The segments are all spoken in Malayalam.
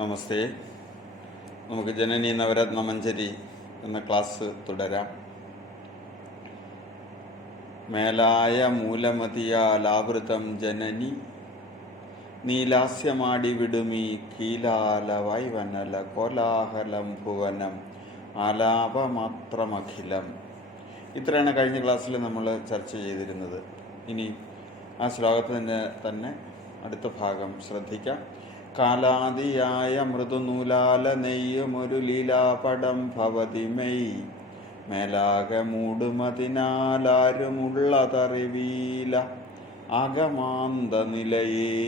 നമസ്തേ. നമുക്ക് ജനനി നവരത്ന മഞ്ജരി എന്ന ക്ലാസ് തുടരാം. മേലായ മൂലമതിയാലാവൃതം ജനനി നീലാസ്യമാടി വിടുമീ കീലാലവായ് വനല കോലാഹലം ഭുവനം ആലാപമാത്രമഖിലം. ഇത്രയാണ് കഴിഞ്ഞ ക്ലാസ്സിൽ നമ്മൾ ചർച്ച ചെയ്തിരുന്നത്. ഇനി ആ ശ്ലോകത്തിൻ്റെ തന്നെ അടുത്ത ഭാഗം ശ്രദ്ധിക്കാം. കാലാദിയായ മൃദുനൂലാല നെയ്യുമൊരു ലീലാപടം ഭവതിമൈ മേലാകെ മൂടുമതിനാലാരുമുള്ളതറിവീല ആഗമാന്ത നിലയേ.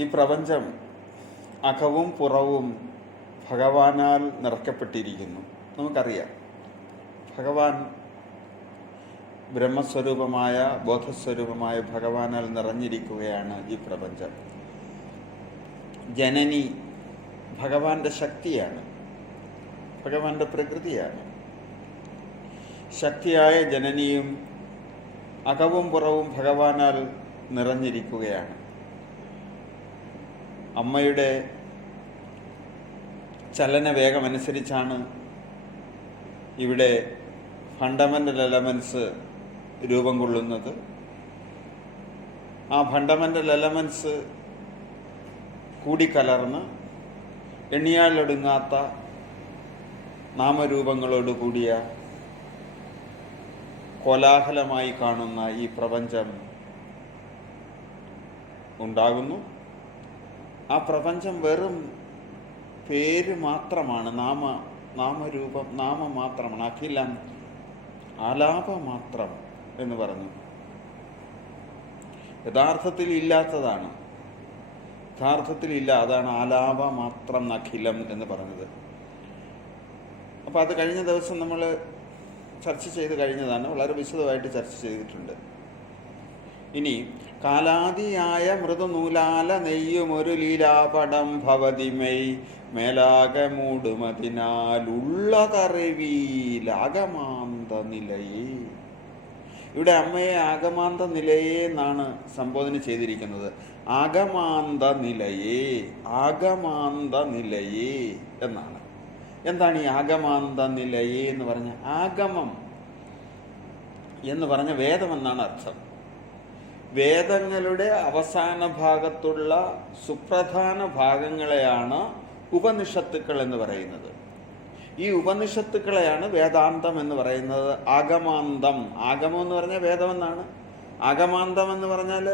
ഈ പ്രപഞ്ചം അകവും പുറവും ഭഗവാനാൽ നിറയ്ക്കപ്പെട്ടിരിക്കുന്നു. നമുക്കറിയാം, ഭഗവാൻ ബ്രഹ്മസ്വരൂപമായ ബോധസ്വരൂപമായ ഭഗവാനാൽ നിറഞ്ഞിരിക്കുകയാണ് ഈ പ്രപഞ്ചം. ജനനി ഭഗവാന്റെ ശക്തിയാണ്, ഭഗവാന്റെ പ്രകൃതിയാണ്. ശക്തിയായ ജനനിയും അകവും പുറവും ഭഗവാനാൽ നിറഞ്ഞിരിക്കുകയാണ്. അമ്മയുടെ ചലനവേഗമനുസരിച്ചാണ് ഇവിടെ ഫണ്ടമെൻ്റൽ എലമെൻറ്റ്സ് രൂപം കൊള്ളുന്നത്. ആ ഫണ്ടമെൻ്റൽ എലമെൻറ്റ്സ് കൂടിക്കലർന്ന് എണ്ണിയാലൊടുങ്ങാത്ത നാമരൂപങ്ങളോട് കൂടിയ കോലാഹലമായി കാണുന്ന ഈ പ്രപഞ്ചം ഉണ്ടാകുന്നു. ആ പ്രപഞ്ചം വെറും പേര് മാത്രമാണ്, നാമം മാത്രമാണ്. അഖിലം ആലാപമാത്രം എന്ന് പറഞ്ഞു. യഥാർത്ഥത്തിൽ ഇല്ലാത്തതാണ്, യഥാർത്ഥത്തിലില്ല. അതാണ് ആലാപമാത്രം അഖിലം എന്ന് പറഞ്ഞത്. അപ്പോൾ അത് കഴിഞ്ഞ ദിവസം നമ്മൾ ചർച്ച ചെയ്ത് കഴിഞ്ഞതാണ്, വളരെ വിശദമായിട്ട് ചർച്ച ചെയ്തിട്ടുണ്ട്. ഇനി കാലാദിയായ മൃദുനൂലാല നെയ്യുമൊരു ലീലാപടം ഭവതിമൈ മേലാകെ മൂടുമതിനാലുള്ളതറിവീലാഗമാന്ത നിലയേ. ഇവിടെ അമ്മയെ ആഗമാന്ത നിലയേ എന്നാണ് സംബോധന ചെയ്തിരിക്കുന്നത്. ആഗമാന്ത നിലയേ, ആഗമാന്ത നിലയേ എന്നാണ്. എന്താണ് ഈ ആഗമാന്ത നിലയേ എന്ന് പറഞ്ഞ? ആഗമം എന്ന് പറഞ്ഞ വേദം എന്നാണ് അർത്ഥം. വേദങ്ങളുടെ അവസാന ഭാഗത്തുള്ള സുപ്രധാന ഭാഗങ്ങളെയാണ് ഉപനിഷത്തുക്കൾ എന്ന് പറയുന്നത്. ഈ ഉപനിഷത്തുക്കളെയാണ് വേദാന്തം എന്ന് പറയുന്നത്. ആഗമാന്തം, ആഗമം എന്ന് പറഞ്ഞാൽ വേദമെന്നാണ്. ആഗമാന്തം എന്ന് പറഞ്ഞാൽ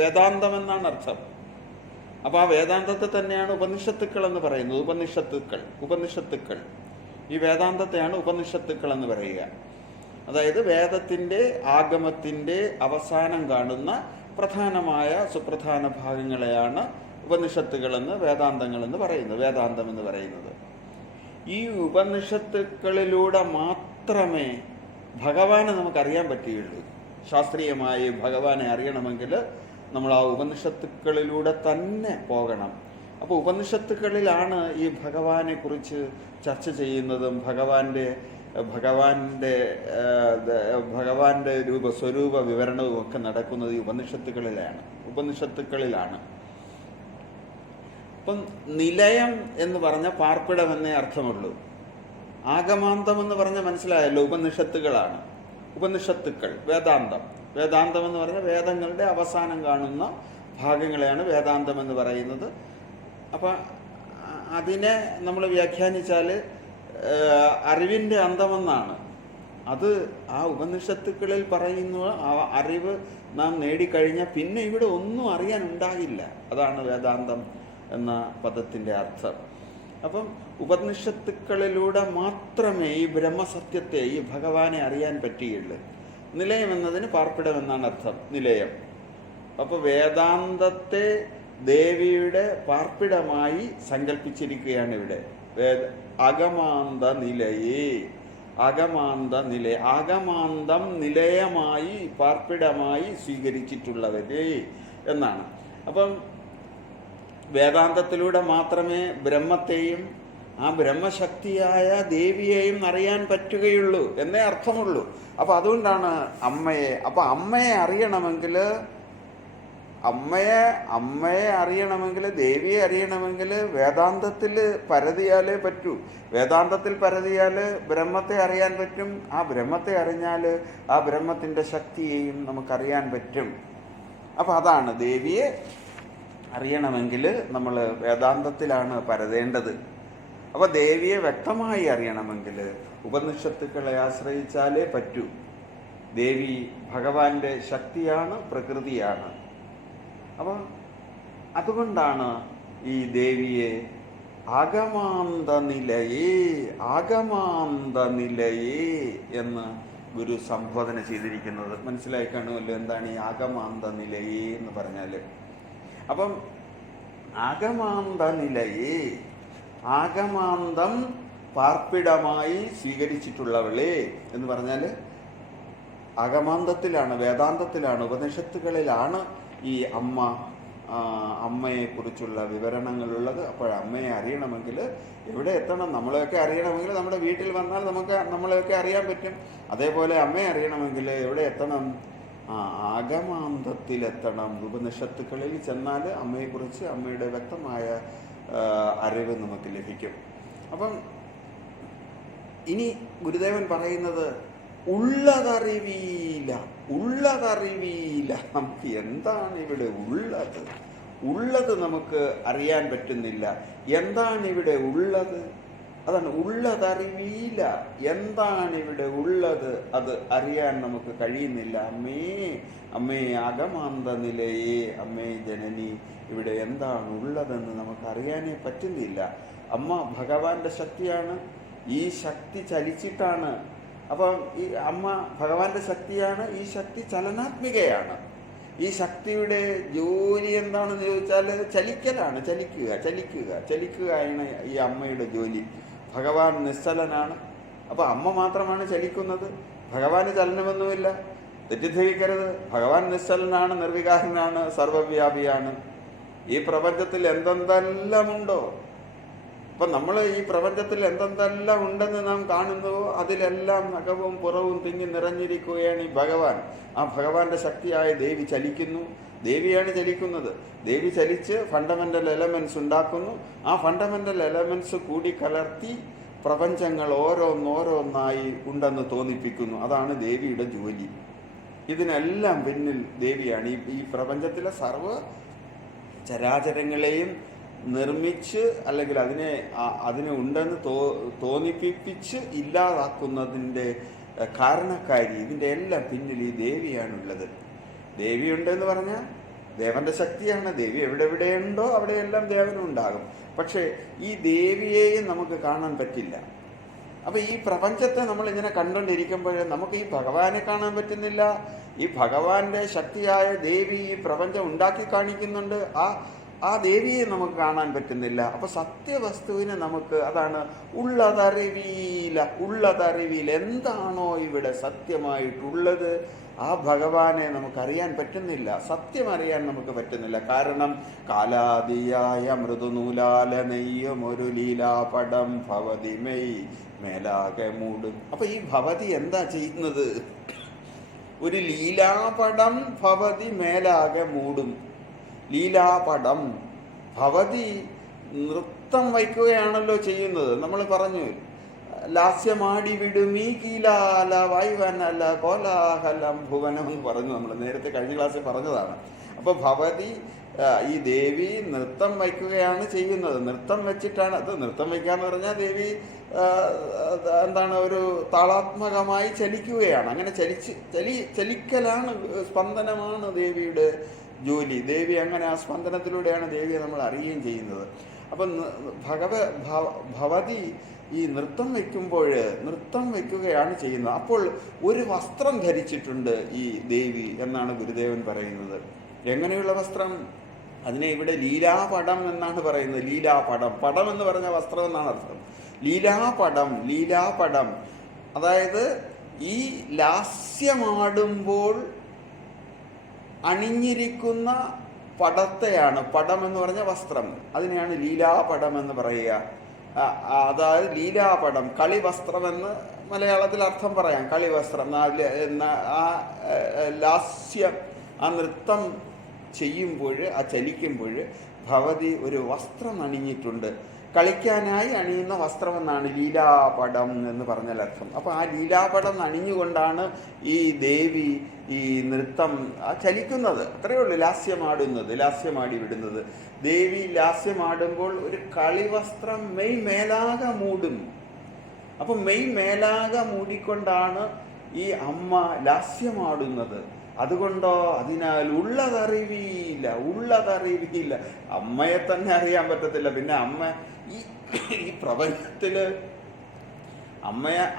വേദാന്തം എന്നാണ് അർത്ഥം. അപ്പോൾ ആ വേദാന്തത്തെ തന്നെയാണ് ഉപനിഷത്തുക്കൾ എന്ന് പറയുന്നത്. ഉപനിഷത്തുക്കൾ ഈ വേദാന്തത്തെയാണ് ഉപനിഷത്തുക്കൾ എന്ന് പറയുക. അതായത് വേദത്തിൻ്റെ ആഗമത്തിൻ്റെ അവസാനം കാണുന്ന പ്രധാനമായ സുപ്രധാന ഭാഗങ്ങളെയാണ് ഉപനിഷത്തുകളെന്ന് വേദാന്തങ്ങളെന്ന് പറയുന്നത്, വേദാന്തം എന്ന് പറയുന്നത്. ഈ ഉപനിഷത്തുക്കളിലൂടെ മാത്രമേ ഭഗവാനെ നമുക്കറിയാൻ പറ്റുകയുള്ളൂ. ശാസ്ത്രീയമായി ഭഗവാനെ അറിയണമെങ്കിൽ നമ്മൾ ആ ഉപനിഷത്തുക്കളിലൂടെ തന്നെ പോകണം. അപ്പോൾ ഉപനിഷത്തുക്കളിലാണ് ഈ ഭഗവാനെ കുറിച്ച് ചർച്ച ചെയ്യുന്നതും ഭഗവാന്റെ സ്വരൂപ വിവരണവും ഒക്കെ നടക്കുന്നത് ഈ ഉപനിഷത്തുക്കളിലാണ്. അപ്പം നിലയം എന്ന് പറഞ്ഞ പാർപ്പിടം എന്നേ അർത്ഥമുള്ളൂ. ആഗമാന്തം എന്ന് പറഞ്ഞ മനസ്സിലായല്ലോ, ഉപനിഷത്തുക്കളാണ്. ഉപനിഷത്തുക്കൾ, വേദാന്തം എന്ന് പറഞ്ഞ വേദങ്ങളുടെ അവസാനം കാണുന്ന ഭാഗങ്ങളെയാണ് വേദാന്തം എന്ന് പറയുന്നത്. അപ്പം അതിനെ നമ്മൾ വ്യാഖ്യാനിച്ചാൽ അറിവിൻ്റെ അന്തമെന്നാണ്. അത് ആ ഉപനിഷത്തുക്കളിൽ പറയുന്ന ആ അറിവ് നാം നേടിക്കഴിഞ്ഞാൽ പിന്നെ ഇവിടെ ഒന്നും അറിയാൻ ഉണ്ടാകില്ല. അതാണ് വേദാന്തം എന്ന പദത്തിൻ്റെ അർത്ഥം. അപ്പം ഉപനിഷത്തുക്കളിലൂടെ മാത്രമേ ഈ ബ്രഹ്മസത്യത്തെ, ഈ ഭഗവാനെ അറിയാൻ പറ്റുകയുള്ളൂ. നിലയം എന്നതിന് പാർപ്പിടം എന്നാണ് അർത്ഥം, നിലയം. അപ്പോൾ വേദാന്തത്തെ ദേവിയുടെ പാർപ്പിടമായി സങ്കല്പിച്ചിരിക്കുകയാണ് ഇവിടെ. ആഗമാന്ത നിലയേ, ആഗമാന്തം നിലയമായി പാർപ്പിടമായി സ്വീകരിച്ചിട്ടുള്ളവരെ എന്നാണ്. അപ്പം വേദാന്തത്തിലൂടെ മാത്രമേ ബ്രഹ്മത്തെയും ആ ബ്രഹ്മശക്തിയായ ദേവിയെയും അറിയാൻ പറ്റുകയുള്ളൂ എന്നേ അർത്ഥമുള്ളൂ. അപ്പോൾ അതുകൊണ്ടാണ് അമ്മയെ അറിയണമെങ്കിൽ അമ്മയെ അറിയണമെങ്കിൽ, ദേവിയെ അറിയണമെങ്കിൽ വേദാന്തത്തിൽ പരതിയാലേ പറ്റൂ. വേദാന്തത്തിൽ പരതിയാൽ ബ്രഹ്മത്തെ അറിയാൻ പറ്റും. ആ ബ്രഹ്മത്തെ അറിഞ്ഞാൽ ആ ബ്രഹ്മത്തിൻ്റെ ശക്തിയെയും നമുക്കറിയാൻ പറ്റും. അപ്പം അതാണ്, ദേവിയെ അറിയണമെങ്കിൽ നമ്മൾ വേദാന്തത്തിലാണ് പരതേണ്ടത്. അപ്പോൾ ദേവിയെ വ്യക്തമായി അറിയണമെങ്കിൽ ഉപനിഷത്തുക്കളെ ആശ്രയിച്ചാലേ പറ്റൂ. ദേവി ഭഗവാന്റെ ശക്തിയാണ്, പ്രകൃതിയാണ്. അപ്പം അതുകൊണ്ടാണ് ഈ ദേവിയെ ആഗമാന്ത നിലയേ എന്ന് ഗുരു സംബോധന ചെയ്തിരിക്കുന്നത്. മനസ്സിലായി കാണുമല്ലോ എന്താണ് ഈ ആഗമാന്ത നിലയേ എന്ന് പറഞ്ഞാൽ. അപ്പം ആഗമാന്ത നിലയേ, ആഗമാന്തം പാർപ്പിടമായി സ്വീകരിച്ചിട്ടുള്ളവളെ എന്ന് പറഞ്ഞാൽ ആഗമാന്തത്തിലാണ്, വേദാന്തത്തിലാണ്, ഉപനിഷത്തുകളിലാണ് ഈ അമ്മയെക്കുറിച്ചുള്ള വിവരണങ്ങളുള്ളത്. അപ്പോൾ അമ്മയെ അറിയണമെങ്കിൽ എവിടെ എത്തണം? നമ്മളെയൊക്കെ അറിയണമെങ്കിൽ നമ്മുടെ വീട്ടിൽ വന്നാൽ നമ്മളെയൊക്കെ അറിയാൻ പറ്റും. അതേപോലെ അമ്മയെ അറിയണമെങ്കിൽ എവിടെ എത്തണം? ആഗമാന്തത്തിലെത്തണം. ഉപനിഷത്തുക്കളിൽ ചെന്നാൽ അമ്മയെക്കുറിച്ച്, അമ്മയുടെ വ്യക്തമായ അറിവ് നമുക്ക് ലഭിക്കും. അപ്പം ഇനി ഗുരുദേവൻ പറയുന്നത് ഉള്ളതറിവീല. നമുക്ക് എന്താണ് ഇവിടെ ഉള്ളത് നമുക്ക് അറിയാൻ പറ്റുന്നില്ല. എന്താണ് ഇവിടെ ഉള്ളത്? അതാണ് ഉള്ളതറിവീല. എന്താണ് ഇവിടെ ഉള്ളത് അത് അറിയാൻ നമുക്ക് കഴിയുന്നില്ല. അമ്മേ ആഗമാന്ത നിലയേ, അമ്മേ ജനനി, ഇവിടെ എന്താണ് ഉള്ളതെന്ന് നമുക്ക് അറിയാനേ പറ്റുന്നില്ല. അമ്മ ഭഗവാന്റെ ശക്തിയാണ്. ഈ ശക്തി ചലിച്ചിട്ടാണ്. അപ്പം ഈ അമ്മ ഭഗവാന്റെ ശക്തിയാണ്. ഈ ശക്തി ചലനാത്മികയാണ്. ഈ ശക്തിയുടെ ജോലി എന്താണെന്ന് ചോദിച്ചാൽ ചലിക്കലാണ്. ചലിക്കുകയാണ് ഈ അമ്മയുടെ ജോലി. ഭഗവാൻ നിശ്ചലനാണ്. അപ്പോൾ അമ്മ മാത്രമാണ് ചലിക്കുന്നത്. ഭഗവാന് ചലനമൊന്നുമില്ല, തെറ്റിദ്ധരിക്കരുത്. ഭഗവാൻ നിശ്ചലനാണ്, നിർവികാരനാണ്, സർവവ്യാപിയാണ്. ഈ പ്രപഞ്ചത്തിൽ എന്തെല്ലാമുണ്ടോ, അപ്പം നമ്മൾ ഈ പ്രപഞ്ചത്തിൽ എന്തെല്ലാം ഉണ്ടെന്ന് നാം കാണുന്നുവോ അതിലെല്ലാം നഖവും പുറവും തിങ്ങി നിറഞ്ഞിരിക്കുകയാണ് ഈ ഭഗവാൻ. ആ ഭഗവാന്റെ ശക്തിയായ ദേവി ചലിക്കുന്നു. ദേവിയാണ് ചലിക്കുന്നത്. ദേവി ചലിച്ച് ഫണ്ടമെൻ്റൽ എലമെൻറ്റ്സ് ഉണ്ടാക്കുന്നു. ആ ഫണ്ടമെൻ്റൽ എലമെൻറ്റ്സ് കൂടി കലർത്തി പ്രപഞ്ചങ്ങൾ ഓരോന്നോരോന്നായി ഉണ്ടെന്ന് തോന്നിപ്പിക്കുന്നു. അതാണ് ദേവിയുടെ ജോലി. ഇതിനെല്ലാം പിന്നിൽ ദേവിയാണ്. ഈ പ്രപഞ്ചത്തിലെ സർവ്വ ചരാചരങ്ങളെയും നിർമ്മിച്ച് അല്ലെങ്കിൽ അതിനെ ഉണ്ടെന്ന് തോന്നിപ്പിച്ച് ഇല്ലാതാക്കുന്നതിൻ്റെ കാരണക്കാരി, ഇതിൻ്റെ എല്ലാം പിന്നിൽ ഈ ദേവിയാണുള്ളത്. ദേവിയുണ്ടെന്ന് പറഞ്ഞാൽ ദേവന്റെ ശക്തിയാണ്. ദേവി എവിടെയുണ്ടോ അവിടെയെല്ലാം ദേവനും ഉണ്ടാകും. പക്ഷേ ഈ ദേവിയെയും നമുക്ക് കാണാൻ പറ്റില്ല. അപ്പം ഈ പ്രപഞ്ചത്തെ നമ്മളിങ്ങനെ കണ്ടുകൊണ്ടിരിക്കുമ്പോൾ നമുക്ക് ഈ ഭഗവാനെ കാണാൻ പറ്റുന്നില്ല. ഈ ഭഗവാന്റെ ശക്തിയായ ദേവി ഈ പ്രപഞ്ചം ഉണ്ടാക്കി കാണിക്കുന്നുണ്ട്. ആ ദേവിയെ നമുക്ക് കാണാൻ പറ്റുന്നില്ല. അപ്പോൾ സത്യവസ്തുവിനെ നമുക്ക്, അതാണ് ഉള്ളതറിവിയിൽ എന്താണോ ഇവിടെ സത്യമായിട്ടുള്ളത് ആ ഭഗവാനെ നമുക്കറിയാൻ പറ്റുന്നില്ല. സത്യം അറിയാൻ നമുക്ക് പറ്റുന്നില്ല. കാരണം കാലാദിയായ മൃദുനൂലാല നെയ്യുമൊരു ലീലാപടം ഭവതി മെയ് മേലാകെ മൂടും. അപ്പൊ ഈ ഭവതി എന്താ ചെയ്യുന്നത്? ഒരു ലീലാപടം ഭവതി മേലാകെ മൂടും. ലീലാപടം ഭവതി നൃത്തം വയ്ക്കുകയാണല്ലോ ചെയ്യുന്നത്. നമ്മൾ പറഞ്ഞു ലാസ്യമാടി വിടുമീ കീലാല വൈവനല കോലാഹലം ഭുവനം എന്ന് പറഞ്ഞു. നമ്മൾ നേരത്തെ കഴിഞ്ഞ ക്ലാസ്സിൽ പറഞ്ഞതാണ്. അപ്പോൾ ഭവതി ഈ ദേവി നൃത്തം വയ്ക്കുകയാണ് ചെയ്യുന്നത്. നൃത്തം വെച്ചിട്ടാണ് അത്. നൃത്തം വയ്ക്കാന്ന് പറഞ്ഞാൽ ദേവി എന്താണ്, ഒരു താളാത്മകമായി ചലിക്കുകയാണ്. അങ്ങനെ ചലിക്കലാണ്, സ്പന്ദനമാണ് ദേവിയുടെ ജോലി. ദേവി അങ്ങനെ ആ സ്പന്ദനത്തിലൂടെയാണ് ദേവിയെ നമ്മൾ അറിയുകയും ചെയ്യുന്നത്. അപ്പം ഭവതി ഈ നൃത്തം വയ്ക്കുകയാണ് ചെയ്യുന്നത്. അപ്പോൾ ഒരു വസ്ത്രം ധരിച്ചിട്ടുണ്ട് ഈ ദേവി എന്നാണ് ഗുരുദേവൻ പറയുന്നത്. എങ്ങനെയുള്ള വസ്ത്രം? അതിനെ ഇവിടെ ലീലാപടം എന്നാണ് പറയുന്നത്. ലീലാപടം, പടം എന്ന് പറഞ്ഞ വസ്ത്രം എന്നാണ് അർത്ഥം. ലീലാപടം അതായത് ഈ ലാസ്യമാടുമ്പോൾ അണിഞ്ഞിരിക്കുന്ന പടത്തെയാണ്, പടം എന്ന് പറഞ്ഞ വസ്ത്രം, അതിനെയാണ് ലീലാപടം എന്ന് പറയുക. അതായത് ലീലാപടം, കളിവസ്ത്രമെന്ന് മലയാളത്തിൽ അർത്ഥം പറയാം. കളിവസ്ത്രം, ആ ലാസ്യം, ആ നൃത്തം ചെയ്യുമ്പോൾ, ആ ചലിക്കുമ്പോൾ ഭവതി ഒരു വസ്ത്രം അണിഞ്ഞിട്ടുണ്ട്. കളിക്കാനായി അണിയുന്ന വസ്ത്രമെന്നാണ് ലീലാപടം എന്ന് പറഞ്ഞാൽ അർത്ഥം. അപ്പോൾ ആ ലീലാപടം അണിഞ്ഞുകൊണ്ടാണ് ഈ ദേവി ഈ നൃത്തം ചലിക്കുന്നത്. അത്രയേ ഉള്ളൂ. ലാസ്യമാടുന്നത്, ലാസ്യമാടി വിടുന്നത്. ദേവി ലാസ്യമാടുമ്പോൾ ഒരു കളിവസ്ത്രം മെയ് മേലാകെ മൂടും. അപ്പം മെയ് മേലാകെ മൂടിക്കൊണ്ടാണ് ഈ അമ്മ ലാസ്യമാടുന്നത്. അതുകൊണ്ടോ അതിനാൽ ഉള്ളതറിവിയില്ല. അമ്മയെ തന്നെ അറിയാൻ പറ്റത്തില്ല. പിന്നെ അമ്മ ഈ പ്രപഞ്ചത്തില്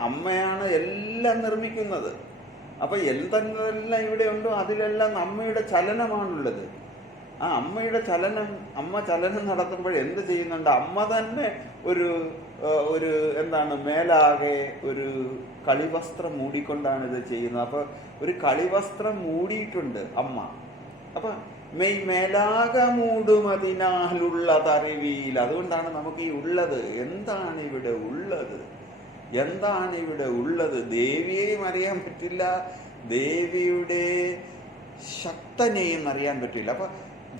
അമ്മയാണ് എല്ലാം നിർമ്മിക്കുന്നത്. അപ്പൊ എന്തെല്ലാം ഇവിടെ ഉണ്ടോ അതിലെല്ലാം അമ്മയുടെ ചലനമാണുള്ളത്. ആ അമ്മയുടെ അമ്മ ചലനം നടത്തുമ്പോൾ എന്ത് ചെയ്യുന്നുണ്ട്? അമ്മ തന്നെ ഒരു എന്താണ് മേലാകെ ഒരു കളിവസ്ത്രം മൂടിക്കൊണ്ടാണ് ഇത് ചെയ്യുന്നത്. അപ്പൊ ഒരു കളിവസ്ത്രം മൂടിയിട്ടുണ്ട് അമ്മ. അപ്പൊ മെയ് മേലാകെ മൂടുമതിനാലുള്ളതറിവിയിൽ. അതുകൊണ്ടാണ് നമുക്ക് ഈ ഉള്ളത്. എന്താണ് ഇവിടെ ഉള്ളത്? ദേവിയെയും അറിയാൻ പറ്റില്ല, ദേവിയുടെ ശക്തനെയും അറിയാൻ പറ്റില്ല. അപ്പൊ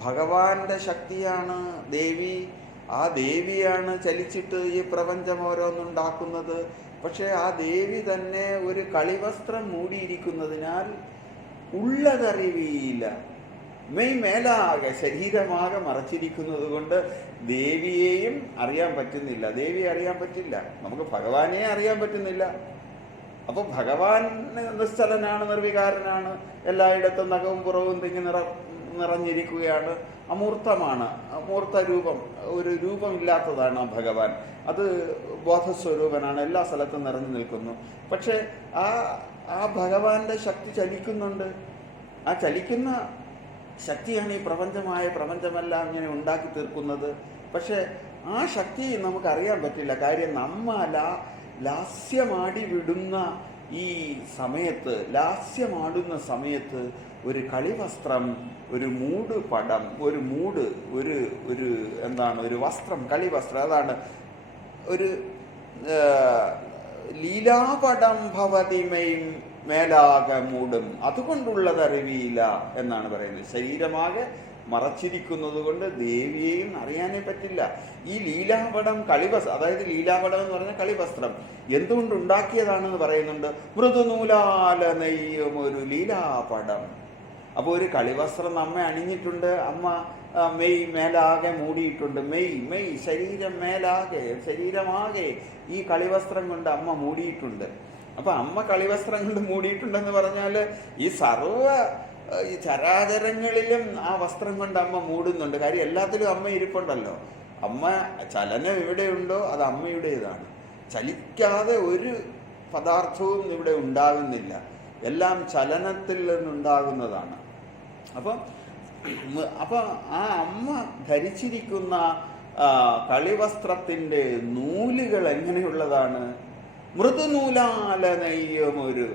ഭഗവാന്റെ ശക്തിയാണ് ദേവി. ആ ദേവിയാണ് ചലിച്ചിട്ട് ഈ പ്രപഞ്ചം ഓരോന്നുണ്ടാക്കുന്നത്. പക്ഷെ ആ ദേവി തന്നെ ഒരു കളിവസ്ത്രം മൂടിയിരിക്കുന്നതിനാൽ ഉള്ളതറിവിയില്ല. മെയ് മേലാകെ ശരീരമാകെ മറച്ചിരിക്കുന്നത് കൊണ്ട് ദേവിയെയും അറിയാൻ പറ്റുന്നില്ല. ദേവിയെ അറിയാൻ പറ്റില്ല. നമുക്ക് ഭഗവാനെ അറിയാൻ പറ്റുന്നില്ല. അപ്പൊ ഭഗവാൻ നിശ്ചലനാണ്, നിർവികാരനാണ്, എല്ലായിടത്തും നഖവും പുറവും തിങ്ങി നിറഞ്ഞിരിക്കുകയാണ്. അമൂർത്തമാണ്, അമൂർത്ത രൂപം, ഒരു രൂപമില്ലാത്തതാണ് ഭഗവാൻ. അത് ബോധസ്വരൂപനാണ്, എല്ലാ സ്ഥലത്തും നിറഞ്ഞു നിൽക്കുന്നു. പക്ഷെ ആ ഭഗവാന്റെ ശക്തി ചലിക്കുന്നുണ്ട്. ആ ചലിക്കുന്ന ശക്തിയാണ് ഈ പ്രപഞ്ചമെല്ലാം ഇങ്ങനെ ഉണ്ടാക്കി തീർക്കുന്നത്. പക്ഷെ ആ ശക്തി നമുക്കറിയാൻ പറ്റില്ല. കാര്യം നമ്മ ലാസ്യമാടി വിടുന്ന ഈ സമയത്ത്, ലാസ്യമാടുന്ന സമയത്ത് ഒരു കളിവസ്ത്രം, ഒരു മൂട് പടം, ഒരു എന്താണ്, ഒരു വസ്ത്രം, കളിവസ്ത്രം, അതാണ് ഒരു ലീലാപടം ഭവതിമയും മേലാകെ മൂടും. അതുകൊണ്ടുള്ളതറിവിയില്ല എന്നാണ് പറയുന്നത്. ശരീരമാകെ മറച്ചിരിക്കുന്നത് കൊണ്ട് ദേവിയെയും അറിയാനേ പറ്റില്ല. ഈ ലീലാപടം കളിവസ്ത്രം, അതായത് ലീലാപടം എന്ന് പറഞ്ഞാൽ കളിവസ്ത്രം എന്തുകൊണ്ടുണ്ടാക്കിയതാണെന്ന് പറയുന്നുണ്ട്. മൃദുനൂലാല നെയ്യും ഒരു ലീലാപടം. അപ്പോൾ ഒരു കളിവസ്ത്രം അമ്മ അണിഞ്ഞിട്ടുണ്ട്. അമ്മ മെയ് മേലാകെ മൂടിയിട്ടുണ്ട്. മെയ് ശരീരം മേലാകെ, ശരീരമാകെ ഈ കളിവസ്ത്രം കൊണ്ട് അമ്മ മൂടിയിട്ടുണ്ട്. അപ്പൊ അമ്മ കളിവസ്ത്രം കൊണ്ട് മൂടിയിട്ടുണ്ടെന്ന് പറഞ്ഞാൽ ഈ ഈ ചരാചരങ്ങളിലും ആ വസ്ത്രം കൊണ്ട് അമ്മ മൂടുന്നുണ്ട്. കാര്യം എല്ലാത്തിലും അമ്മ ഇരിപ്പുണ്ടല്ലോ. അമ്മ ചലനം എവിടെയുണ്ടോ അത് അമ്മയുടേതാണ്. ചലിക്കാതെ ഒരു പദാർത്ഥവും ഇവിടെ ഉണ്ടാകുന്നില്ല. എല്ലാം ചലനത്തിൽ നിന്നുണ്ടാകുന്നതാണ്. അപ്പൊ ആ അമ്മ ധരിച്ചിരിക്കുന്ന കളിവസ്ത്രത്തിന്റെ നൂലുകൾ എങ്ങനെയുള്ളതാണ്? മൃദുനൂലാല നെയ്യും ഒരു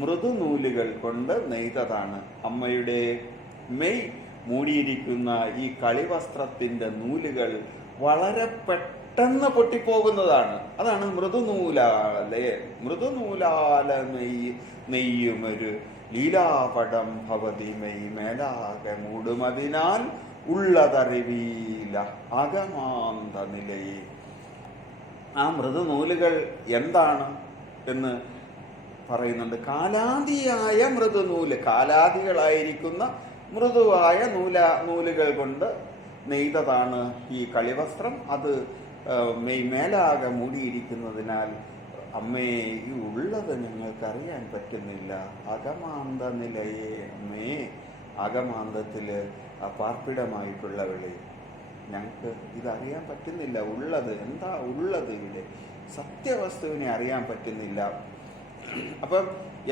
മൃദുനൂലുകൾ കൊണ്ട് നെയ്തതാണ്. അമ്മയുടെ മെയ് മൂടിയിരിക്കുന്ന ഈ കളിവസ്ത്രത്തിന്റെ നൂലുകൾ വളരെ പെട്ടെന്ന് പൊട്ടിപ്പോകുന്നതാണ്. അതാണ് മൃദുനൂലാല നെയ്യും ഒരു ലീലാപടം ഭവതി മെയ് മേലാകെ മൂടുമതിനാൽ ഉള്ളതറിവിയില്ല അകമാന്ത നിലയെ. ആ മൃദുനൂലുകൾ എന്താണ് എന്ന് പറയുന്നുണ്ട്. കാലാദിയായ മൃദുനൂല്, കാലാദികളായിരിക്കുന്ന മൃദുവായ നൂലുകൾ കൊണ്ട് നെയ്തതാണ് ഈ കളിവസ്ത്രം. അത് മേലാകെ മൂടിയിരിക്കുന്നതിനാൽ അമ്മേ ഈ ഉള്ളത് ഞങ്ങൾക്കറിയാൻ പറ്റുന്നില്ല. അകമാന്ത നിലയെ അമ്മേ, അകമാന്തത്തില് പാർപ്പിടമായിട്ടുള്ളവളെ, ഞങ്ങൾക്ക് ഇതറിയാൻ പറ്റുന്നില്ല. എന്താ ഉള്ളത് ഇവിടെ? സത്യവസ്തുവിനെ അറിയാൻ പറ്റുന്നില്ല. അപ്പം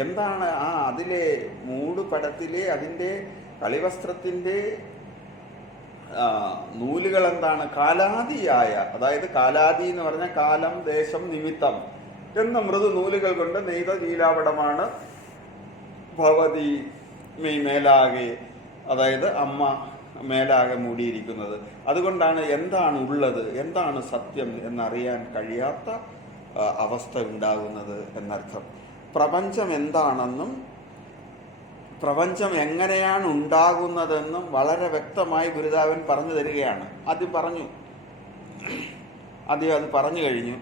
എന്താണ് അതിലെ മൂടുപടത്തിലെ അതിൻ്റെ കളിവസ്ത്രത്തിൻ്റെ നൂലുകൾ എന്താണ്? കാലാദിയായ, അതായത് കാലാദി എന്ന് പറഞ്ഞാൽ കാലം, ദേശം, നിമിത്തം എന്ന മൃദുനൂലുകൾ കൊണ്ട് നെയ്ത ലീലാപടമാണ് ഭവതി മെയ് മേലാകെ, അതായത് അമ്മ മേലാകെ മൂടിയിരിക്കുന്നത്. അതുകൊണ്ടാണ് എന്താണ് ഉള്ളത്, എന്താണ് സത്യം എന്നറിയാൻ കഴിയാത്ത അവസ്ഥ ഉണ്ടാകുന്നത് എന്നർത്ഥം. പ്രപഞ്ചം എന്താണെന്നും പ്രപഞ്ചം എങ്ങനെയാണ് ഉണ്ടാകുന്നതെന്നും വളരെ വ്യക്തമായി ഗുരുദേവൻ പറഞ്ഞു തരികയാണ്. ആദ്യം അത് പറഞ്ഞു കഴിഞ്ഞു.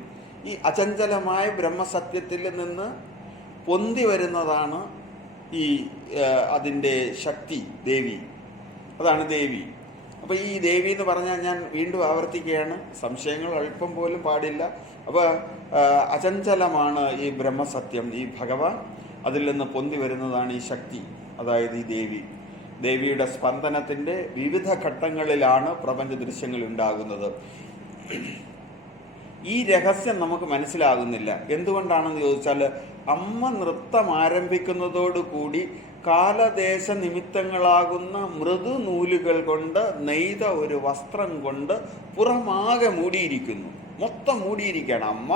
ഈ അചഞ്ചലമായ ബ്രഹ്മസത്യത്തിൽ നിന്ന് പൊന്തി വരുന്നതാണ് ഈ അതിൻ്റെ ശക്തി, ദേവി. അതാണ് ദേവി. അപ്പോൾ ഈ ദേവി എന്ന് പറഞ്ഞാൽ ഞാൻ വീണ്ടും ആവർത്തിക്കുകയാണ്, സംശയങ്ങൾ അല്പം പോലും പാടില്ല. അപ്പോൾ അചഞ്ചലമാണ് ഈ ബ്രഹ്മസത്യം, ഈ ഭഗവാൻ. അതിൽ നിന്ന് പൊന്തി വരുന്നതാണ് ഈ ശക്തി, അതായത് ഈ ദേവി. ദേവിയുടെ സ്പന്ദനത്തിൻ്റെ വിവിധ ഘട്ടങ്ങളിലാണ് പ്രപഞ്ച ദൃശ്യങ്ങൾ ഉണ്ടാകുന്നത്. ഈ രഹസ്യം നമുക്ക് മനസ്സിലാകുന്നില്ല. എന്തുകൊണ്ടാണെന്ന് ചോദിച്ചാൽ, അമ്മ നൃത്തം ആരംഭിക്കുന്നതോടുകൂടി കാലദേശ നിമിത്തങ്ങളാകുന്ന മൃദുനൂലുകൾ കൊണ്ട് നെയ്ത ഒരു വസ്ത്രം കൊണ്ട് പുറമാകെ മൂടിയിരിക്കുന്നു. മൊത്തം മൂടിയിരിക്കുകയാണ്. അമ്മ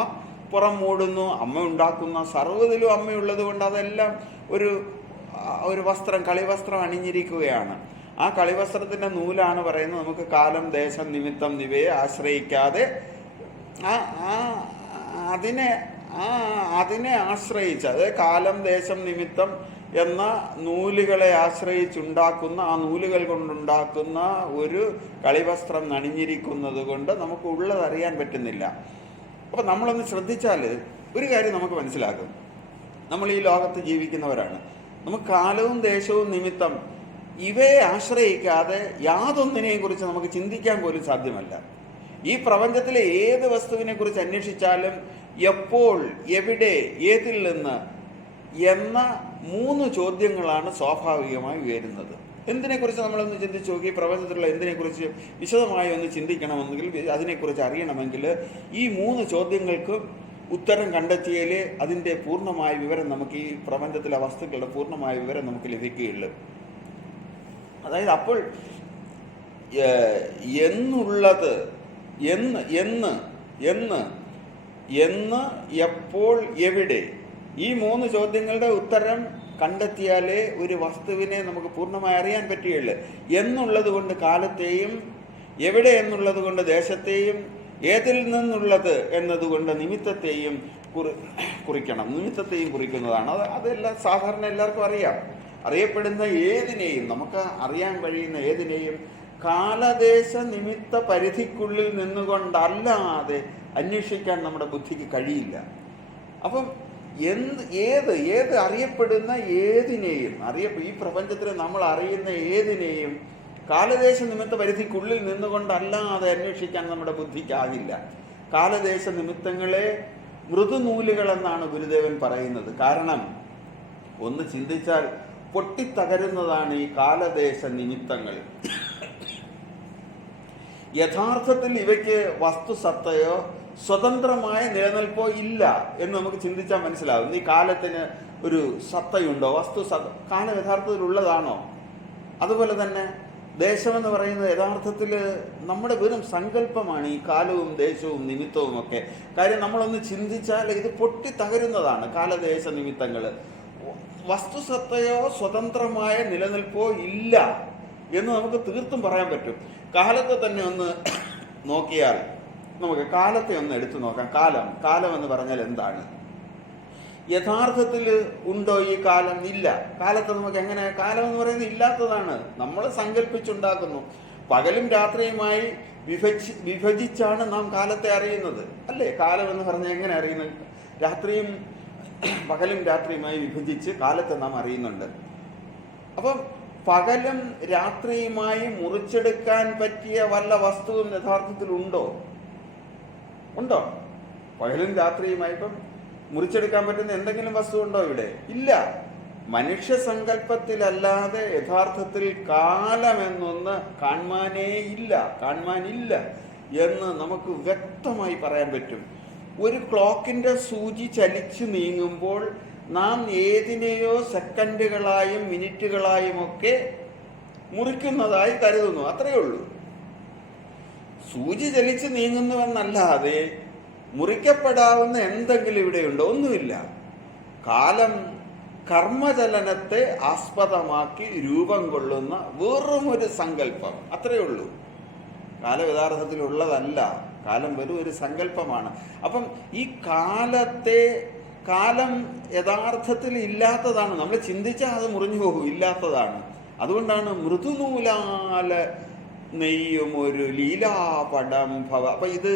പുറം മൂടുന്നു, അമ്മ ഉണ്ടാക്കുന്ന സർവ്വതിലും അമ്മയുള്ളത് കൊണ്ട് അതെല്ലാം ഒരു വസ്ത്രം, കളിവസ്ത്രം അണിഞ്ഞിരിക്കുകയാണ്. ആ കളിവസ്ത്രത്തിൻ്റെ നൂലാണ് പറയുന്നത് നമുക്ക് കാലം ദേശം നിമിത്തം ഇവയെ ആശ്രയിക്കാതെ അതിനെ ആശ്രയിച്ച്, അതായത് കാലം ദേശം നിമിത്തം എന്ന നൂലുകളെ ആശ്രയിച്ചുണ്ടാക്കുന്ന, ആ നൂലുകൾ കൊണ്ടുണ്ടാക്കുന്ന ഒരു കളിവസ്ത്രം അണിഞ്ഞിരിക്കുന്നത് കൊണ്ട് നമുക്ക് ഉള്ളത് അറിയാൻ പറ്റുന്നില്ല. അപ്പം നമ്മളൊന്ന് ശ്രദ്ധിച്ചാൽ ഒരു കാര്യം നമുക്ക് മനസ്സിലാകും. നമ്മൾ ഈ ലോകത്ത് ജീവിക്കുന്നവരാണ്. നമുക്ക് കാലവും ദേശവും നിമിത്തം ഇവയെ ആശ്രയിക്കാതെ യാതൊന്നിനെയും കുറിച്ച് നമുക്ക് ചിന്തിക്കാൻ പോലും സാധ്യമല്ല. ഈ പ്രപഞ്ചത്തിലെ ഏത് വസ്തുവിനെ കുറിച്ച് അന്വേഷിച്ചാലും എപ്പോൾ, എവിടെ, ഏതിൽ നിന്ന് എന്ന 3 ചോദ്യങ്ങളാണ് സ്വാഭാവികമായി ഉയരുന്നത്. എന്തിനെക്കുറിച്ച് നമ്മളൊന്ന് ചിന്തിച്ച് നോക്കി, പ്രപഞ്ചത്തിലുള്ള എന്തിനെക്കുറിച്ച് വിശദമായി ഒന്ന് ചിന്തിക്കണമെന്നെങ്കിൽ, അതിനെക്കുറിച്ച് അറിയണമെങ്കിൽ ഈ 3 ചോദ്യങ്ങൾക്ക് ഉത്തരം കണ്ടെത്തിയാലേ അതിൻ്റെ പൂർണ്ണമായ വിവരം നമുക്ക്, ഈ പ്രപഞ്ചത്തിലെ വസ്തുക്കളുടെ പൂർണ്ണമായ വിവരം നമുക്ക് ലഭിക്കുകയുള്ളൂ. അതായത് അപ്പോൾ എന്നുള്ളത്, എന്ന്, എപ്പോൾ, എവിടെ, ഈ 3 ചോദ്യങ്ങളുടെ ഉത്തരം കണ്ടെത്തിയാലേ ഒരു വസ്തുവിനെ നമുക്ക് പൂർണ്ണമായി അറിയാൻ പറ്റുകയുള്ളൂ. എന്നുള്ളത് കൊണ്ട് കാലത്തെയും, എവിടെ എന്നുള്ളത് കൊണ്ട് ദേശത്തെയും, ഏതിൽ നിന്നുള്ളത് എന്നതുകൊണ്ട് നിമിത്തത്തെയും കുറിക്കണം. നിമിത്തത്തെയും കുറിക്കുന്നതാണ്. അതെല്ലാം സാധാരണ എല്ലാവർക്കും അറിയാം. അറിയപ്പെടുന്ന ഏതിനെയും, നമുക്ക് അറിയാൻ കഴിയുന്ന ഏതിനെയും കാലദേശ നിമിത്ത പരിധിക്കുള്ളിൽ നിന്നുകൊണ്ടല്ലാതെ അന്വേഷിക്കാൻ നമ്മുടെ ബുദ്ധിക്ക് കഴിയില്ല. അപ്പം ഏത് അറിയപ്പെടുന്ന ഏതിനെയും, ഈ പ്രപഞ്ചത്തിൽ നമ്മൾ അറിയുന്ന ഏതിനെയും കാലദേശ നിമിത്ത പരിധിക്കുള്ളിൽ നിന്നുകൊണ്ടല്ലാതെ അന്വേഷിക്കാൻ നമ്മുടെ ബുദ്ധിക്കാകില്ല. കാലദേശ നിമിത്തങ്ങളെ മൃദുനൂലുകളെന്നാണ് ഗുരുദേവൻ പറയുന്നത്. കാരണം ഒന്ന് ചിന്തിച്ചാൽ പൊട്ടിത്തകരുന്നതാണ് ഈ കാലദേശ നിമിത്തങ്ങൾ. യഥാർത്ഥത്തിൽ ഇവയ്ക്ക് വസ്തുസത്തയോ സ്വതന്ത്രമായ നിലനിൽപ്പോ ഇല്ല എന്ന് നമുക്ക് ചിന്തിച്ചാൽ മനസ്സിലാകും. ഈ കാലത്തിന് ഒരു സത്തയുണ്ടോ? കാലം യഥാർത്ഥത്തിൽ ഉള്ളതാണോ? അതുപോലെ തന്നെ ദേശമെന്ന് പറയുന്നത് യഥാർത്ഥത്തിൽ നമ്മുടെ വെറും സങ്കല്പമാണ്. ഈ കാലവും ദേശവും നിമിത്തവും ഒക്കെ കാര്യം നമ്മളൊന്ന് ചിന്തിച്ചാൽ ഇത് പൊട്ടിത്തകരുന്നതാണ്. കാലദേശ നിമിത്തങ്ങൾ വസ്തുസത്തയോ സ്വതന്ത്രമായ നിലനിൽപ്പോ ഇല്ല എന്ന് നമുക്ക് തീർത്തും പറയാൻ പറ്റും. കാലത്തെ തന്നെ ഒന്ന് നോക്കിയാൽ നമുക്ക് കാലത്തെ ഒന്ന് എടുത്തു നോക്കാം. കാലം എന്ന് പറഞ്ഞാൽ എന്താണ്? യഥാർത്ഥത്തിൽ ഉണ്ടോ ഈ കാലം? ഇല്ല. കാലത്തെ നമുക്ക് എങ്ങനെ, കാലം എന്ന് പറയുന്നത് ഇല്ലാത്തതാണ്, നമ്മൾ സങ്കല്പിച്ചുണ്ടാക്കുന്നു. പകലും രാത്രിയുമായി വിഭജിച്ചാണ് നാം കാലത്തെ അറിയുന്നത്, അല്ലേ? കാലം എന്ന് പറഞ്ഞാൽ എങ്ങനെ അറിയുന്നത്? പകലും രാത്രിയുമായി വിഭജിച്ച് കാലത്തെ നാം അറിയുന്നുണ്ട്. അപ്പം പകലും രാത്രിയുമായി മുറിച്ചെടുക്കാൻ പറ്റിയ വല്ല വസ്തുവും യഥാർത്ഥത്തിൽ ഉണ്ടോ? പകലും രാത്രിയുമായി ഇപ്പം മുറിച്ചെടുക്കാൻ പറ്റുന്ന എന്തെങ്കിലും വസ്തു ഉണ്ടോ ഇവിടെ? ഇല്ല. മനുഷ്യ സങ്കല്പത്തിലല്ലാതെ യഥാർത്ഥത്തിൽ കാലമെന്നൊന്ന് കാണാനില്ല എന്ന് നമുക്ക് വ്യക്തമായി പറയാൻ പറ്റും. ഒരു ക്ലോക്കിന്റെ സൂചി ചലിച്ചു നീങ്ങുമ്പോൾ നാം ഏതിനെയോ സെക്കൻഡുകളായും മിനിറ്റുകളായും ഒക്കെ മുറിക്കുന്നതായി കരുതുന്നു, അത്രയേ ഉള്ളൂ. സൂചി ചലിച്ചു നീങ്ങുന്നുവെന്നല്ലാതെ മുറിക്കപ്പെടാവുന്ന എന്തെങ്കിലും ഇവിടെയുണ്ടോ? ഒന്നുമില്ല. കാലം കർമ്മചലനത്തെ ആസ്പദമാക്കി രൂപം കൊള്ളുന്ന വെറുമൊരു സങ്കല്പം, അത്രയേ ഉള്ളൂ. കാലം യഥാർത്ഥത്തിലുള്ളതല്ല. കാലം വെറും ഒരു സങ്കല്പമാണ്. അപ്പം ഈ കാലം യഥാർത്ഥത്തിൽ ഇല്ലാത്തതാണ്. നമ്മൾ ചിന്തിച്ചാൽ അത് മുറിഞ്ഞു പോകും, ഇല്ലാത്തതാണ്. അതുകൊണ്ടാണ് മൃദുനൂലാല നെയ്യും ഒരു ലീലാപടം ഭവ. അപ്പൊ ഇത്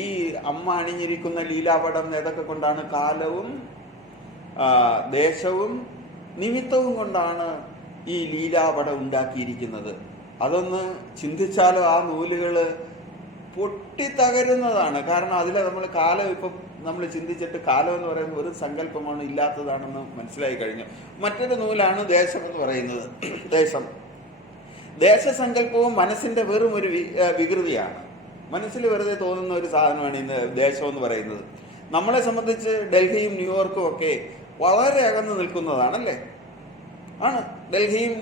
ഈ അമ്മ അണിഞ്ഞിരിക്കുന്ന ലീലാപടം ഏതൊക്കെ കൊണ്ടാണ്? കാലവും ദേശവും നിമിത്തവും കൊണ്ടാണ് ഈ ലീലാപടം ഉണ്ടാക്കിയിരിക്കുന്നത്. അതൊന്ന് ചിന്തിച്ചാലോ ആ നൂലുകൾ പൊട്ടിത്തകരുന്നതാണ്. കാരണം അതിലെ നമ്മൾ കാലം ഇപ്പം നമ്മൾ ചിന്തിച്ചിട്ട് കാലം എന്ന് പറയുന്നത് ഒരു സങ്കല്പമാണ്, ഇല്ലാത്തതാണെന്ന് മനസ്സിലായി കഴിഞ്ഞു. മറ്റൊരു നൂലാണ് ദേശം എന്ന് പറയുന്നത്. ദേശസങ്കല്പവും മനസ്സിന്റെ വെറും ഒരു വികൃതിയാണ്. മനസ്സിൽ വെറുതെ തോന്നുന്ന ഒരു സാധനമാണ് ഇന്ന് ദേശം എന്ന് പറയുന്നത്. നമ്മളെ സംബന്ധിച്ച് ഡൽഹിയും ന്യൂയോർക്കും ഒക്കെ വളരെ അകന്ന് നിൽക്കുന്നതാണല്ലേ? ആണ്. ഡൽഹിയും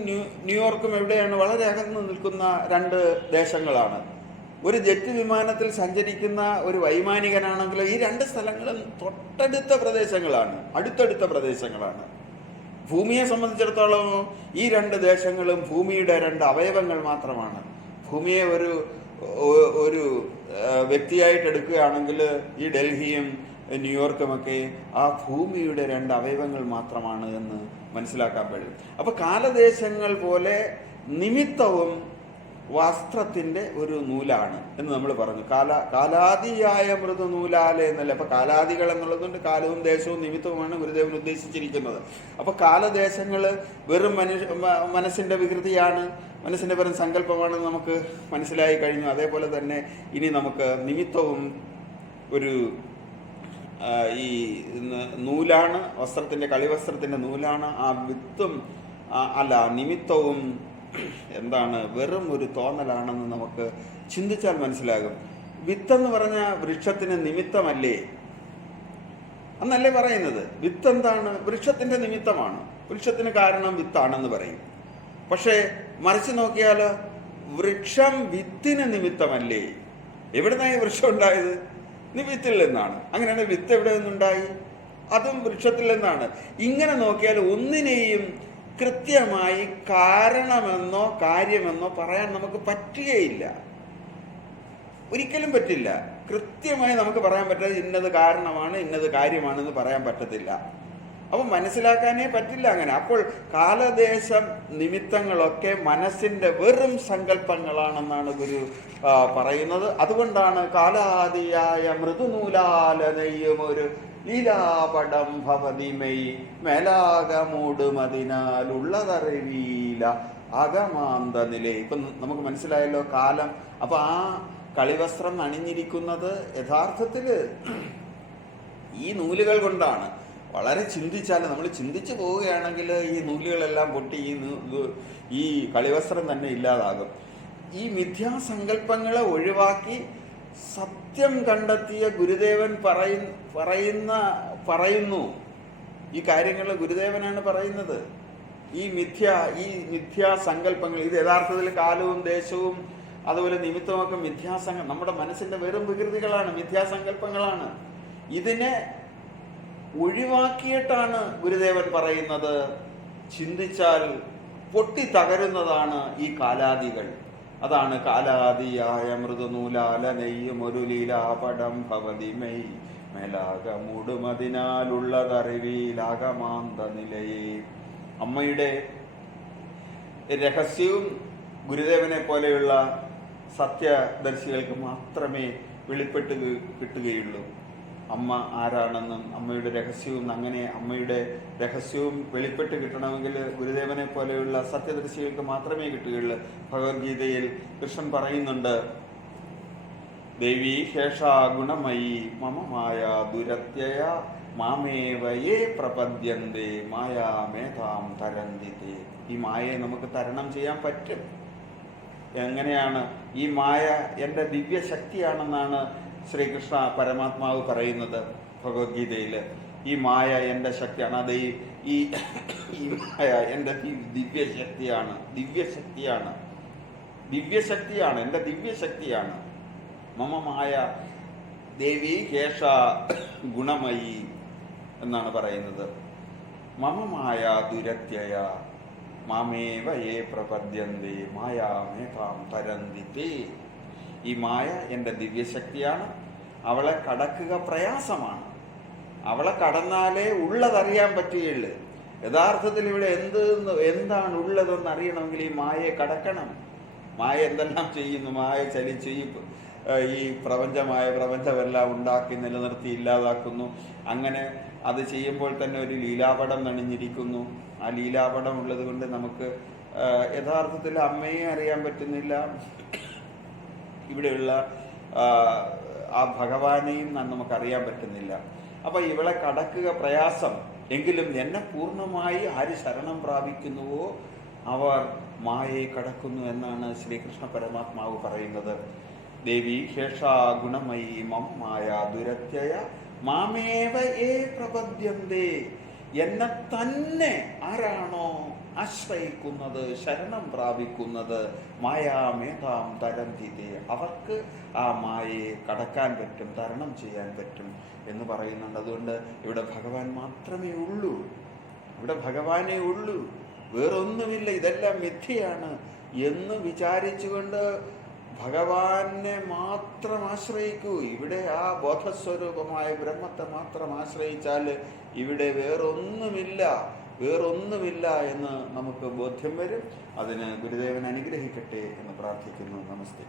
ന്യൂയോർക്കും എവിടെയാണ്? വളരെ അകന്ന് നിൽക്കുന്ന രണ്ട് ദേശങ്ങളാണ്. ഒരു ജെറ്റ് വിമാനത്തിൽ സഞ്ചരിക്കുന്ന ഒരു വൈമാനികനാണെങ്കിൽ ഈ രണ്ട് സ്ഥലങ്ങളും തൊട്ടടുത്ത പ്രദേശങ്ങളാണ്, അടുത്തടുത്ത പ്രദേശങ്ങളാണ്. ഭൂമിയെ സംബന്ധിച്ചിടത്തോളം ഈ രണ്ട് ദേശങ്ങളും ഭൂമിയുടെ രണ്ട് അവയവങ്ങൾ മാത്രമാണ്. ഭൂമിയെ ഒരു വ്യക്തിയായിട്ട് എടുക്കുകയാണെങ്കിൽ ഈ ഡൽഹിയും ന്യൂയോർക്കുമൊക്കെ ആ ഭൂമിയുടെ രണ്ട് അവയവങ്ങൾ മാത്രമാണ് എന്ന് മനസ്സിലാക്കാൻ കഴിയും. അപ്പൊ കാലദേശങ്ങൾ പോലെ നിമിത്തവും വസ്ത്രത്തിന്റെ ഒരു നൂലാണ് എന്ന് നമ്മൾ പറഞ്ഞു. കാലാദിയായ മൃദുനൂലാല എന്നല്ല. അപ്പൊ കാലാദികൾ എന്നുള്ളതുകൊണ്ട് കാലവും ദേശവും നിമിത്തവുമാണ് ഗുരുദേവൻ ഉദ്ദേശിച്ചിരിക്കുന്നത്. അപ്പൊ കാലദേശങ്ങൾ വെറും മനസ്സിന്റെ വികൃതിയാണ്, മനസ്സിന്റെ വെറും സങ്കല്പമാണെന്ന് നമുക്ക് മനസ്സിലായി കഴിഞ്ഞു. അതേപോലെ തന്നെ ഇനി നമുക്ക് നിമിത്തവും ഒരു ഈ നൂലാണ്, വസ്ത്രത്തിന്റെ കളിവസ്ത്രത്തിന്റെ നൂലാണ്. ആ വിത്തും നിമിത്തവും എന്താണ്? വെറും ഒരു തോന്നലാണെന്ന് നമുക്ക് ചിന്തിച്ചാൽ മനസ്സിലാകും. വിത്തെന്ന് പറഞ്ഞ വൃക്ഷത്തിന് നിമിത്തമല്ലേ എന്നല്ലേ പറയുന്നത്? വിത്ത് എന്താണ്? വൃക്ഷത്തിന്റെ നിമിത്തമാണ്. വൃക്ഷത്തിന് കാരണം വിത്താണെന്ന് പറയും. പക്ഷേ മറിച്ച് നോക്കിയാൽ വൃക്ഷം വിത്തിന് നിമിത്തമല്ലേ? എവിടുന്നായി വൃക്ഷം ഉണ്ടായത്? വിത്തിൽ നിന്നാണ്. അങ്ങനെയാണ് വിത്ത് എവിടെ നിന്നുണ്ടായി? അതും വൃക്ഷത്തിൽ നിന്നാണ്. ഇങ്ങനെ നോക്കിയാൽ ഒന്നിനെയും കൃത്യമായി കാരണമെന്നോ കാര്യമെന്നോ പറയാൻ നമുക്ക് പറ്റുകയില്ല. ഒരിക്കലും പറ്റില്ല. കൃത്യമായി നമുക്ക് പറയാൻ പറ്റാതെ ഇന്നത് കാരണമാണ് ഇന്നത് കാര്യമാണെന്ന് പറയാൻ പറ്റത്തില്ല. അപ്പം മനസ്സിലാക്കാനേ പറ്റില്ല അങ്ങനെ. അപ്പോൾ കാലദേശം നിമിത്തങ്ങളൊക്കെ മനസ്സിന്റെ വെറും സങ്കല്പങ്ങളാണെന്നാണ് ഗുരു പറയുന്നത്. അതുകൊണ്ടാണ് കാലാദിയായ മൃദുനൂലാല നെയ്യും ഒരു ലീലാപടം ഭവതിമയി മേലാകമൂടുമതിനാലുള്ളതറിവീല അകമാന്ത നില. ഇപ്പം നമുക്ക് മനസ്സിലായല്ലോ കാലം. അപ്പൊ ആ കളിവസ്ത്രം അണിഞ്ഞിരിക്കുന്നത് യഥാർത്ഥത്തില് ഈ നൂലുകൾ കൊണ്ടാണ്. വളരെ ചിന്തിച്ചാൽ, നമ്മൾ ചിന്തിച്ചു പോവുകയാണെങ്കിൽ ഈ നൂലുകളെല്ലാം പൊട്ടി ഈ കളിവസ്ത്രം തന്നെ ഇല്ലാതാകും. ഈ മിഥ്യാസങ്കല്പങ്ങളെ ഒഴിവാക്കി സത്യം കണ്ടെത്തിയ ഗുരുദേവൻ പറയുന്നു ഈ കാര്യങ്ങൾ ഗുരുദേവനാണ് പറയുന്നത്. ഈ മിഥ്യാസങ്കല്പങ്ങൾ, ഇത് യഥാർത്ഥത്തിൽ കാലവും ദേശവും അതുപോലെ നിമിത്തമൊക്കെ നമ്മുടെ മനസ്സിന്റെ വെറും വികൃതികളാണ്, മിഥ്യാസങ്കല്പങ്ങളാണ്. ഇതിനെ ഒഴിവാക്കിയിട്ടാണ് ഗുരുദേവൻ പറയുന്നത്. ചിന്തിച്ചാൽ പൊട്ടി തകരുന്നതാണ് ഈ കാലാദികൾ. അതാണ് കാലാദിയായ മൃദുനൂലാല നെയ്യും ഒരു ലീലാപടം ഭവതിമൈ മേലാകമൂടുമതിനാലുള്ളതറിവിലാകമാന്ത നിലയെ. അമ്മയുടെ രഹസ്യവും ഗുരുദേവനെ പോലെയുള്ള സത്യദർശികൾക്ക് മാത്രമേ വെളിപ്പെട്ട് കിട്ടുകയുള്ളൂ. അമ്മ ആരാണെന്നും അമ്മയുടെ രഹസ്യവും, അങ്ങനെ അമ്മയുടെ രഹസ്യവും വെളിപ്പെട്ട് കിട്ടണമെങ്കിൽ ഗുരുദേവനെ പോലെയുള്ള സത്യദർശികൾക്ക് മാത്രമേ കിട്ടുകയുള്ളൂ. ഭഗവത്ഗീതയിൽ കൃഷ്ണൻ പറയുന്നുണ്ട്, ദേവി ഹേഷാ ഗുണമയി മമ മായ ദുരത്യയ മാമേവയേ പ്രപദ്യന്തേ മായാമേധാം തരന്തിതേ. ഈ മായയെ നമുക്ക് തരണം ചെയ്യാൻ പറ്റും. എങ്ങനെയാണ്? ഈ മായ എൻ്റെ ദിവ്യശക്തിയാണെന്നാണ് ശ്രീകൃഷ്ണ പരമാത്മാവ് പറയുന്നത് ഭഗവത്ഗീതയിൽ. ഈ മായ എൻ്റെ ശക്തിയാണ്. അത് ഈ മായ എൻ്റെ ദിവ്യശക്തിയാണ്, എൻ്റെ ദിവ്യശക്തിയാണ്. മമ മായ ദേവി ഹേഷ ഗുണമയി എന്നാണ് പറയുന്നത്. മമ മായ ദുരത്യയ മാമേവ യേ പ്രപദ്യന്തേ മായാമേകാം തരന്തിതേ. ഈ മായ എൻ്റെ ദിവ്യശക്തിയാണ്. അവളെ കടക്കുക പ്രയാസമാണ്. അവളെ കടന്നാലേ ഉള്ളതറിയാൻ പറ്റുകയുള്ളു. യഥാർത്ഥത്തിൽ ഇവിടെ എന്താണ് ഉള്ളതെന്ന് അറിയണമെങ്കിൽ ഈ മായയെ കടക്കണം. മായ എന്തെല്ലാം ചെയ്യുന്നു? മായ ചലിച്ച് ഈ പ്രപഞ്ചമെല്ലാം ഉണ്ടാക്കി നിലനിർത്തി ഇല്ലാതാക്കുന്നു. അങ്ങനെ അത് ചെയ്യുമ്പോൾ തന്നെ ഒരു ലീലാപടം നണിഞ്ഞിരിക്കുന്നു. ആ ലീലാപടം ഉള്ളത് കൊണ്ട് നമുക്ക് യഥാർത്ഥത്തിൽ അമ്മയെ അറിയാൻ പറ്റുന്നില്ല, ഇവിടെയുള്ള ആ ഭഗവാനെയും നമുക്കറിയാൻ പറ്റുന്നില്ല. അപ്പൊ ഇവളെ കടക്കുക പ്രയാസം. എങ്കിലും എന്നെ പൂർണ്ണമായി ആര് ശരണം പ്രാപിക്കുന്നുവോ അവർ മായയെ കടക്കുന്നു എന്നാണ് ശ്രീകൃഷ്ണ പരമാത്മാവ് പറയുന്നത്. ദേവി ഹേഷാ ഗുണമയി മം മായ ദുരത്യയ മാമേവ ഏ പ്രപദ്യന്തേ. എന്നെ തന്നെ ആരാണോ ആശ്രയിക്കുന്നത്, ശരണം പ്രാപിക്കുന്നത്, മായാമേതാം തരന്തിതേ, അവർക്ക് ആ മായയെ കടക്കാൻ പറ്റും, തരണം ചെയ്യാൻ പറ്റും എന്ന് പറയുന്നുണ്ട്. അതുകൊണ്ട് ഇവിടെ ഭഗവാൻ മാത്രമേ ഉള്ളൂ, ഇവിടെ ഭഗവാനേ ഉള്ളൂ, വേറൊന്നുമില്ല, ഇതെല്ലാം മിഥ്യയാണ് എന്ന് വിചാരിച്ചുകൊണ്ട് ഭഗവാനെ മാത്രം ആശ്രയിക്കൂ. ഇവിടെ ആ ബോധസ്വരൂപമായ ബ്രഹ്മത്തെ മാത്രം ആശ്രയിച്ചാൽ ഇവിടെ വേറൊന്നുമില്ല എന്ന് നമുക്ക് ബോധ്യം വരും. അതിന് ഗുരുദേവൻ അനുഗ്രഹിക്കട്ടെ എന്ന് പ്രാർത്ഥിക്കുന്നു. നമസ്തേ.